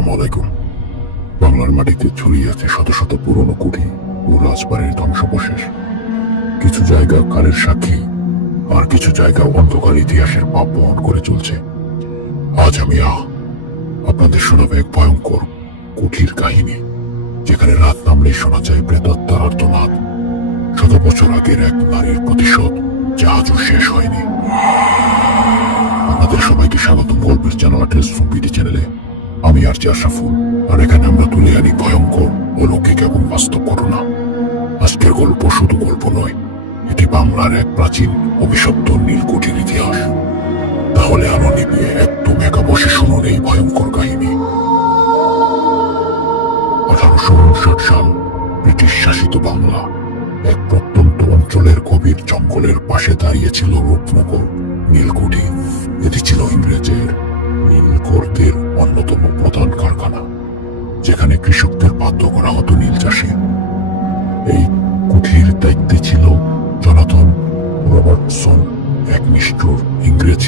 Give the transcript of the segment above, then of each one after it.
আসসালামু আলাইকুম। বাংলার মাটিতে ছড়িয়ে আছে শত শত পুরনো কুঠি ও রাজবাড়ির ধ্বংসাবশেষ। কিছু জায়গা কালের সাক্ষী, আর কিছু জায়গা অন্ধকার ইতিহাসের পাপ বহন করে চলছে। আজ আমি আপনাদের শোনাবো এক ভয়ঙ্কর কুঠির কাহিনী, যেখানে রাত নামলেই শোনা যায় প্রেতাত্মার আর্তনাদ। শত বছর আগের এক নারীর প্রতিশোধ, যা আজও শেষ হয়নি। আপনাদের সবাইকে স্বাগতম গল্পের চ্যানেল বিডি চ্যানেলে। আমি আর আশরাফুল, আর এখানে আমরা তুলে আনি ভয়ঙ্কর, অলৌকিক এবং বাস্তব ঘটনা। আজকের গল্প শুধু গল্প নয়, এটি বাংলার এক প্রাচীন অভিশপ্ত নীলকুঠির ইতিহাস। তাহলে আলো নিভিয়ে একদম একা বসে শুনুন এই ভয়ঙ্কর কাহিনী। 1859 সাল, ব্রিটিশ শাসিত বাংলা এক প্রত্যন্ত অঞ্চলের গভীর জঙ্গলের পাশে দাঁড়িয়েছিল রূপনগর নীলকুঠি। এটি ছিল ইংরেজের নীলকরদের অন্যতম প্রধান কারখানা, যেখানে কৃষকদের বাধ্য করা হতো নীল চাষে। এই কুঠির দায়িত্বে ছিল জনাথন রবার্টসন, এক নিষ্ঠুর ইংরেজ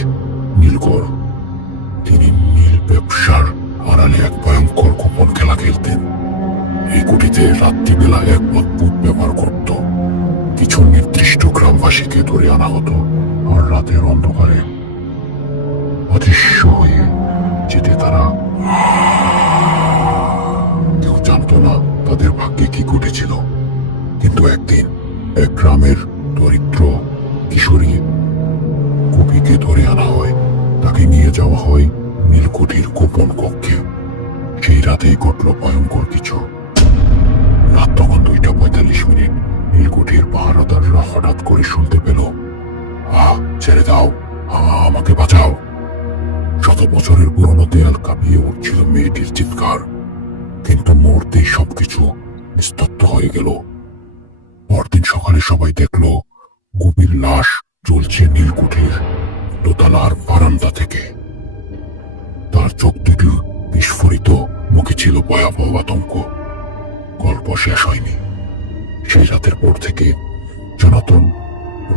নীলকর। তিনি নীল ব্যবসার আড়ালে এক ভয়ঙ্কর গোপন খেলা খেলতেন। এই কুঠিতে রাত্রিবেলা এক অদ্ভুত ব্যবহার করত। কিছু নির্দিষ্ট গ্রামবাসীকে ধরে আনা হতো, আর রাতের অন্ধকারে অদৃশ্য হয়ে যেতে তারা। কেউ জানতো না তাদের ভাগ্যে কি ঘটেছিল। কিন্তু একদিন এক গ্রামের দরিদ্র কিশোরী কপিকে ধরে আনা হয়। তাকে নিয়ে যাওয়া হয় নীলকুঠির গোপন কক্ষে। সেই রাতেই ঘটল ভয়ঙ্কর কিছু। রাত তখন 2:45। নীলকুঠির পাহারাদাররা হঠাৎ করে শুনতে পেল, ছেড়ে দাও, আমাকে বাঁচাও। শত বছরের পুরনো দেয়াল কাঁপিয়ে উঠছিল মেয়েটির চিৎকার। কিন্তু মুহূর্তেই সবকিছু নিস্তব্ধ হয়ে গেল। পরদিন সকালে সবাই দেখল গভীর লাশ জ্বলছে নীলকুঠির দোতলার বারান্দা থেকে। তার চোখ দুটি বিস্ফোরিত, মুখে ছিল ভয়াবহ আতঙ্ক। গল্প শেষ হয়নি। সেই রাতের পর থেকে জনাথন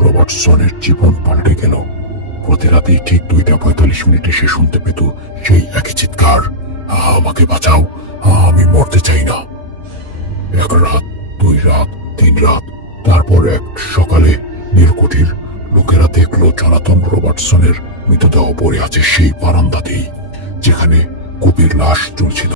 রবার্টসনের জীবন পাল্টে গেল। প্রতি রাতেই ঠিক 2:45 সে শুনতে পেত সেই একই চিৎকার, আমাকে বাঁচাও, আমি মরতে চাই না। 1 রাত, 2 রাত, 3 রাত, তারপর এক সকালে নীলকুঠির লোকেরা দেখল জনাথন রবার্টসনের মৃতদেহ পড়ে আছে সেই বারান্দাতেই, যেখানে কপির লাশ ঝুলছিল।